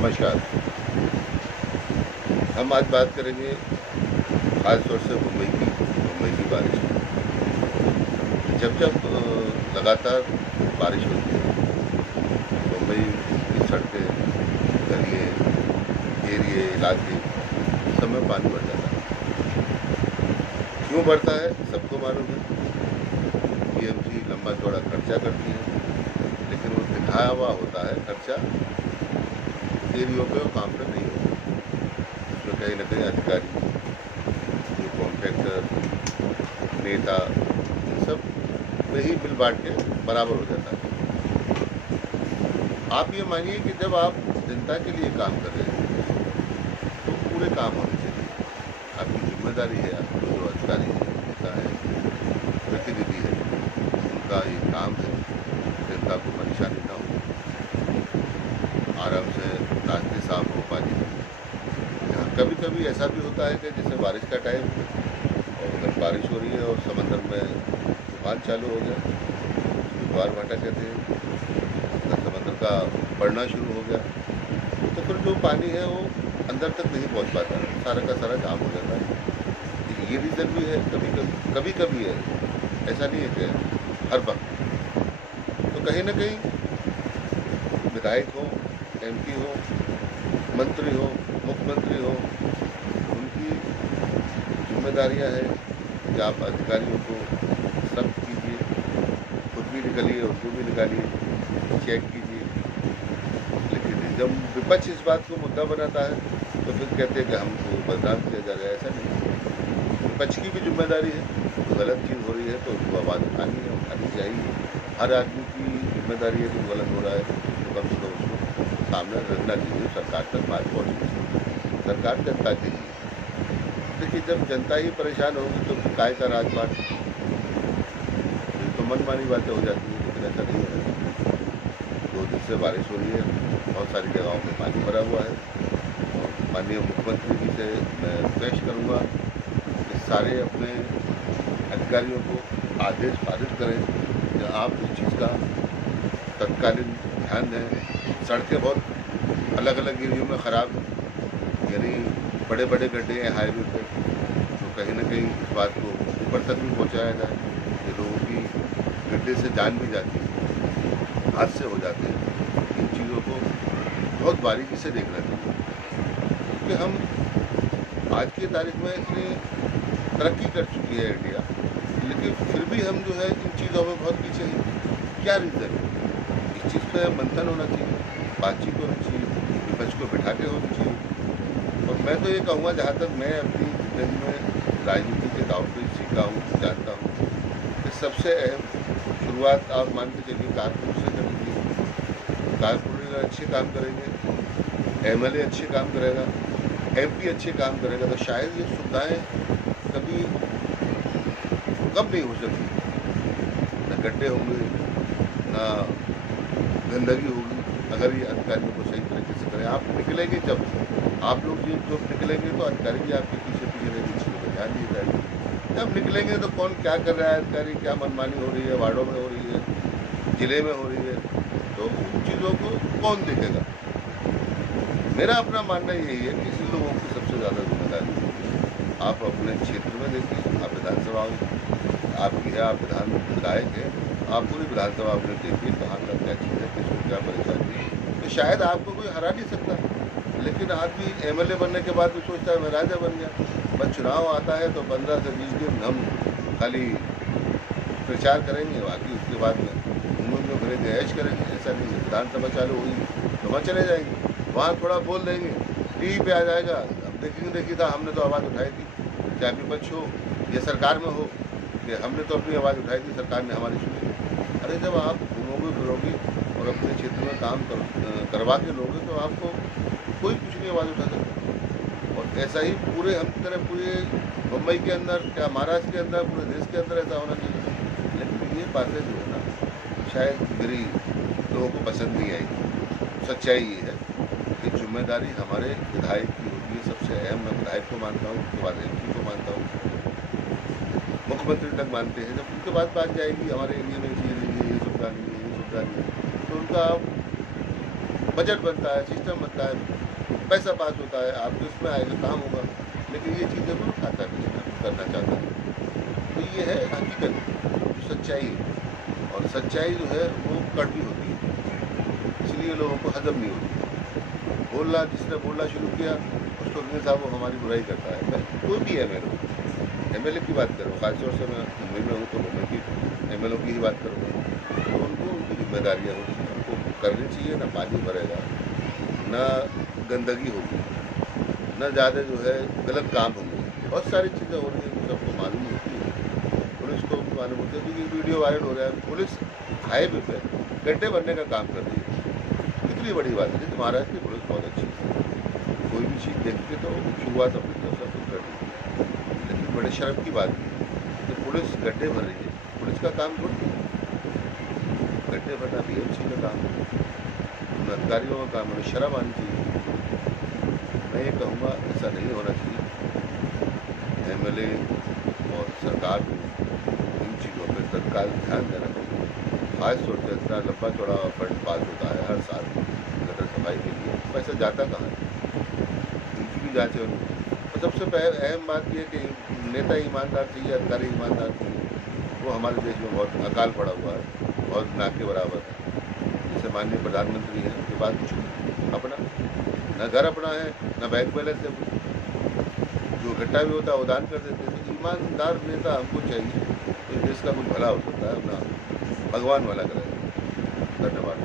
नमस्कार। हम आज बात करेंगे खास तौर से मुंबई की बारिश की। जब लगातार बारिश होती है, मुंबई की सड़कें, गलियाँ, एरिए, इलाके सब में पानी भर जाता है। क्यों बढ़ता है सबको मालूम है। बीएमसी लंबा चौड़ा खर्चा करती है, लेकिन वो दिखाया हुआ होता है खर्चा एरियो पे और काम पे नहीं होता। उसमें कहीं ना कहीं अधिकारी, जो कॉन्ट्रैक्टर, नेता, इन सब में ही बिल बांट के बराबर हो जाता है। आप ये मानिए कि जब आप जनता के लिए काम कर रहे हैं तो पूरे काम होने चाहिए। आपकी जिम्मेदारी है, आपको जो अधिकारी है, नेता है, प्रतिनिधि है, उनका ये काम है जनता को परेशानी ना हो, आराम से रास्ते साफ हो, पानी हो। यहाँ कभी कभी ऐसा भी होता है कि जैसे बारिश का टाइम है और अगर बारिश हो रही है और समंदर में तूफान चालू हो गया, उसको ज्वार भाटा कहते हैं, अगर समंदर का बढ़ना शुरू हो गया तो फिर जो पानी है वो अंदर तक नहीं पहुँच पाता, सारा का सारा जाम हो जाता है। ये रीज़न भी है, कभी कभी है, ऐसा नहीं है कि हर वक्त। तो कहीं ना कहीं विधायक हो, एमपी हो, मंत्री हो, मुख्यमंत्री हो, उनकी जिम्मेदारियां हैं कि आप अधिकारियों को सख्त कीजिए, खुद भी निकलिए, उनको भी निकालिए, चेक कीजिए। लेकिन जब विपक्ष इस बात को मुद्दा बनाता है तो फिर कहते हैं कि हमको बदनाम किया जा रहा है। ऐसा नहीं, विपक्ष की भी जिम्मेदारी है। तो गलत चीज़ हो रही है तो उसको आवाज़ उठानी चाहिए। हर आदमी की जिम्मेदारी है, जो गलत हो रहा है तो कम से कम उसको सामने रखना चाहिए, सरकार तक बात पहुँचनी चाहिए। सरकार जनता के लिए, देखिए जब जनता ही परेशान होगी तो काय का राजपाट, तो मनमानी बातें हो जाती हैं। लेकिन ऐसा नहीं है। 2 दिन से बारिश हो रही है, बहुत सारी जगहों में पानी भरा हुआ है और माननीय मुख्यमंत्री जी से मैं रिक्वेस्ट करूँगा कि सारे अपने अधिकारियों को आदेश पारित करें कि आप इस चीज़ का तत्कालीन ध्यान दें। सड़कें बहुत अलग अलग एरियो में ख़राब हैं, यानी बड़े बड़े गड्ढे हैं हाईवे पे, तो कहीं ना कहीं इस बात को ऊपर तक भी पहुंचाया जाए कि लोगों की गड्ढे से जान भी जाती है, हादसे हो जाते हैं। इन चीज़ों को बहुत बारीकी से देखना चाहिए, क्योंकि हम आज की तारीख में इतनी तरक्की कर चुकी है इंडिया, लेकिन फिर भी हम जो है इन चीज़ों में बहुत पीछे हैं। क्या रीज़न है? इस चीज़ पर मंथन होना चाहिए, बातचीत होनी चाहिए, विपक्ष को बिठा के होनी चाहिए। और मैं तो ये कहूँगा, जहाँ तक मैं अपनी ज़िंदगी में राजनीति के दाव पे सीखा हूँ, जानता हूँ, कि सबसे अहम शुरुआत आप मान के चलिए कारपोरेट से करनी चाहिए। कारपोरेट अच्छे काम करेंगे, एमएलए अच्छे काम करेगा, एमपी अच्छे काम करेगा, तो शायद ये सुविधाएँ कभी कम नहीं हो सकती। न गड्ढे होंगे, ना गंदगी होगी, अगर ये अधिकारियों को सही तरीके से करें। आप निकलेंगे जब आप लोग जब निकलेंगे तो अधिकारी भी आपके पीछे पीछे रहेंगे, चीज़ों पर ध्यान दिए जाएगी। जब निकलेंगे तो कौन क्या कर रहा है, अधिकारी क्या मनमानी हो रही है, वार्डों में हो रही है, ज़िले में हो रही है, तो उन चीज़ों को कौन देखेगा। मेरा अपना मानना यही है कि इसी लोगों की सबसे ज़्यादा जिम्मेदारी है। आप अपने क्षेत्र में देखिए, आप विधानसभा आपकी है, आप विधायक है, आप पूरी विधानसभा आपने देखिए कहाँ का क्या चीज़ है, किसको क्या परेशानी है, तो शायद आपको कोई हरा नहीं सकता। लेकिन आदमी एमएलए बनने के बाद भी सोचता है मैं राजा बन गया। बस चुनाव आता है तो 15 से 20 दिन हम खाली प्रचार करेंगे, बाकी उसके बाद में घूमेंगे फिरेंगे, ऐश करेंगे। ऐसा नहीं है। विधानसभा चालू हुई तो वहाँ चले जाएंगे, वहाँ थोड़ा बोल देंगे, टीवी पे आ जाएगा, अब देखी था हमने तो आवाज़ उठाई थी, चाहे विपक्ष हो या सरकार में हो, कि हमने तो अपनी आवाज़ उठाई थी, सरकार ने हमारी सुनी। अरे जब आप घूमोगे फिरोगे और अपने क्षेत्र में काम करवा के लोगे तो आपको कोई कुछ नहीं आवाज़ उठा सकता। और ऐसा ही पूरे हम तरह पूरे मुंबई के अंदर, क्या महाराष्ट्र के अंदर, पूरे देश के अंदर ऐसा होना चाहिए। लेकिन ये बातें जो है ना, शायद मेरी लोगों को पसंद नहीं आएगी। सच्चाई ये है कि जिम्मेदारी हमारे विधायक की होती है, सबसे अहम। मैं विधायक को मानता हूँ, उसके बाद एमपी को मानता हूँ, मुख्यमंत्री तक मानते हैं। जब उनके बाद बात जाएगी हमारे एरिया में ये चीज़ नहीं है, ये सुविधा नहीं है, ये सुविधा नहीं है, तो उनका आप बजट बनता है, सिस्टम बनता है, पैसा पास होता है, आपके उसमें आएगा, काम होगा, लेकिन ये चीज़ें वो खाता नहीं है, करना चाहता है। तो ये है हकीकत, जो सच्चाई है, और सच्चाई जो है वो कड़वी होती है, इसलिए लोगों को हजम नहीं होती। बोलना, जिसने बोलना शुरू किया उसको नहीं साहब वो हमारी बुराई करता है। मैं कोई भी एमएलए की बात करूँ, खासतौर से मैं मुंबई में हूँ तो मुंबई की एमएलए की ही बात करूँगा, तो उनको उनकी जिम्मेदारियाँ होती हैं, उनको करनी चाहिए। ना पानी भरेगा, ना गंदगी होगी, ना ज़्यादा जो है गलत काम होंगे, बहुत सारी चीज़ें हो रही हैं सबको मालूम होती है, पुलिस को भी मालूम होती है। तो ये वीडियो वायरल हो रहा है, पुलिस हाईवे पे गड्ढे भरने का काम कर रही है, कितनी बड़ी बात है। जैसे महाराष्ट्र की पुलिस बहुत अच्छी है, कोई भी चीज़ देखती है तो शुरुआत अपनी तरफ से कुछ कर रही है, लेकिन बड़े शर्म की बात है कि पुलिस गड्ढे भर रही है। पुलिस का काम थोड़ी है गड्ढे भरना, बीएमसी का काम है, उन अधिकारियों का काम, उन्हें शर्म आनी चाहिए। मैं ये कहूँगा ऐसा नहीं होना चाहिए। एमएलए और सरकार को इन चीज़ों पर तत्काल ध्यान देना चाहिए। खास तौर से इतना लंबा चौड़ा फंड पास होता है हर साल गटर सफाई के लिए, पैसा जाता कहाँ है, इनकी भी जाँच होनी चाहिए। और सबसे अहम बात यह कि नेता ईमानदार चाहिए, अधिकारी ईमानदार चाहिए, वो हमारे देश में बहुत अकाल पड़ा हुआ है, बहुत ना के बराबर है। जैसे माननीय प्रधानमंत्री हैं, उनके पास कुछ नहीं अपना, न घर अपना है, न बैंक बैलेंस है, जो इकट्ठा भी होता है वो दान कर देते हैं। तो ईमानदार नेता हमको चाहिए, तो देश का कुछ भला हो सकता है, अपना भगवान वाला करेगा। धन्यवाद।